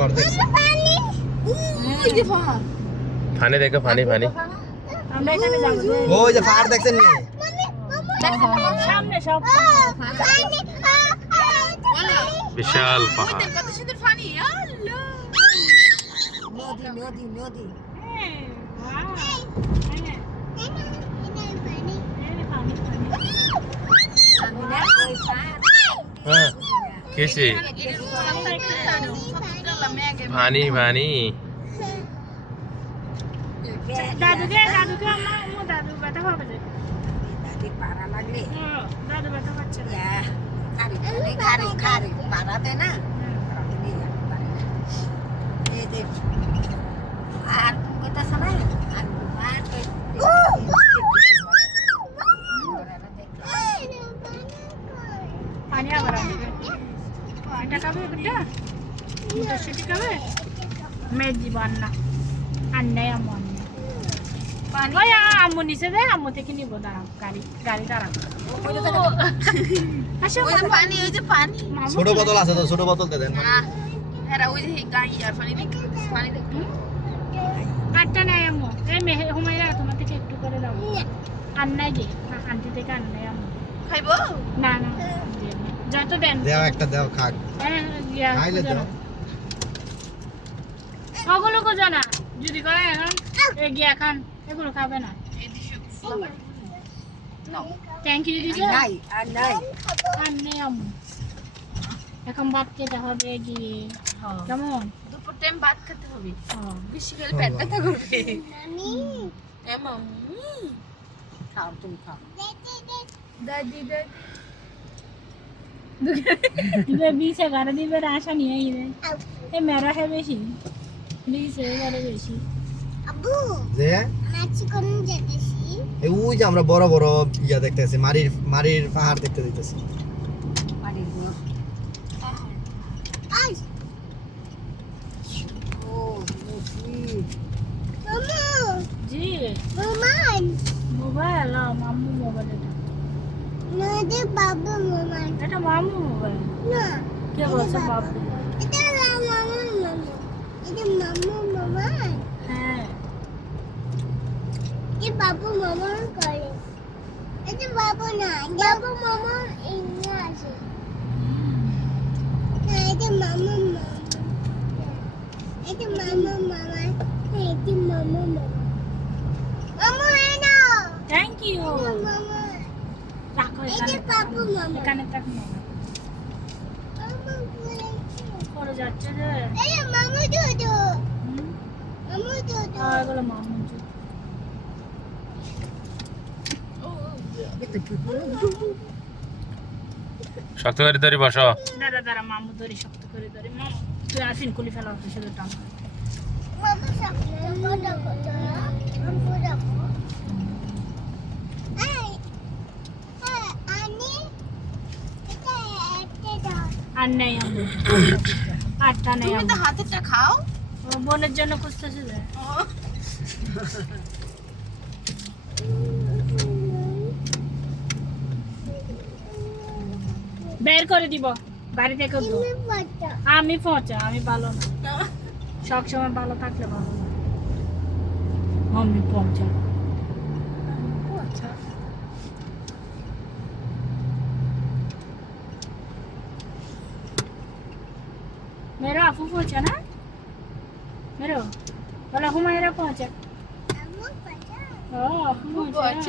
কর ফাঁক ফানি দেখো ফানি ফানি আমরা এখানে যাব যে ওই যে পাহাড় দেখছেন নি সামনে সব বিশাল পাহাড় কত সুন্দর ফানি আল্লাহ নদী নদী নদী হ্যাঁ কেসে ফানি ফানি দাদুকে দাদুকে আমার আমার দাদু ব্যথা পাবে যে দাদি পাড়া লাগলে ও, দাদু ব্যথা পাচ্ছে না। ইয়া, খারি খারি খারি খারি পাড়াতে না পাড়াতে নিয়ে যাবে পারে না। এই যে আর কইতাছে না আর আর পানি আবার আসবে এটা খাবে এটা সেটি খাবে আন্নাই আম্মু আন্নাই ওই আম্মু নিচে দেয় আম্মু থেকে নিবো দাঁড়াও গাড়ি গাড়ি দাঁড়াও পানি ওই যে পানি ছোট বোতল আছে তো ছোট বোতল দেন না এরা ওই যে গাড়ি আর পানি দেখি পানি দেখি কাটটা নেই আম্মু এই মেহে হুমাইরা তোমার থেকে একটু করে দাও আন্নাই যে আন্টি থেকে আন্নাই আম্মু খাইবো? না না যত দেন দেও একটা দেও খাক। হ্যাঁ, খাইলে খুঁজো দাও। না। ওগুলো খুঁজো না যদি করে এখন এ গিয়া খান এগুলো খাবে না। থ্যাংক ইউ দিছে নাই আর নাই। আর নেই আম্মু। এখন ভাত খেতে হবে গিয়ে। কেমন? দুপুর টাইম ভাত খেতে হবে। হ্যাঁ। বেশি খেলে পেট ব্যথা করবে। খাও তুমি খাও। দাদি দাদি। দিবে বিশ এগারো দিবে আশা নিয়ে আইবে এ মেরা है বেশি। ওই যে আমরা বড় বড় ইয়া দেখতেছি মারির মারির পাহাড় দেখতে দিতেছি বাড়ির লোক ও মুসি জি মোবাইল মাম্মু মোবাইল এটা। মাম্মু মোবাইল কে বলছে বাবু? বাবু মামা করে এটা বাবু না বাবু মামা এনে আছে না এটা মামা মামা এটা মামা মামা এটা মামা মামা মামা হ্যাঁ না থ্যাংক ইউ এটা মামা রাখো এটা এখানে বাবু মামা এখানে থাক মামা মামা বলেছে করে যাচ্ছে যে এটা মামা দুদু হুম? মামা দুদু আর এগুলো মামু যে। শক্ত করে ধরি বসো। দাঁড়া দাঁড়া মামু ধরি শক্ত করে ধরি। মামু তুই আসিন কুলি ফেলা হতো শুধু টান। আর নেই আটটা নেই তুমি তো হাতেরটা খাও। বোনের জন্য খুঁজতেছে যে বের করে দিব বাড়ি থেকে তো তুমি বাচ্চা আমি পচা আমি ভালো না সব সময় ভালো থাকলে ভালো না আমি পচা मेरा आपू पहुंचा ना मेरा बोला हुमायरा पहुंचा আমি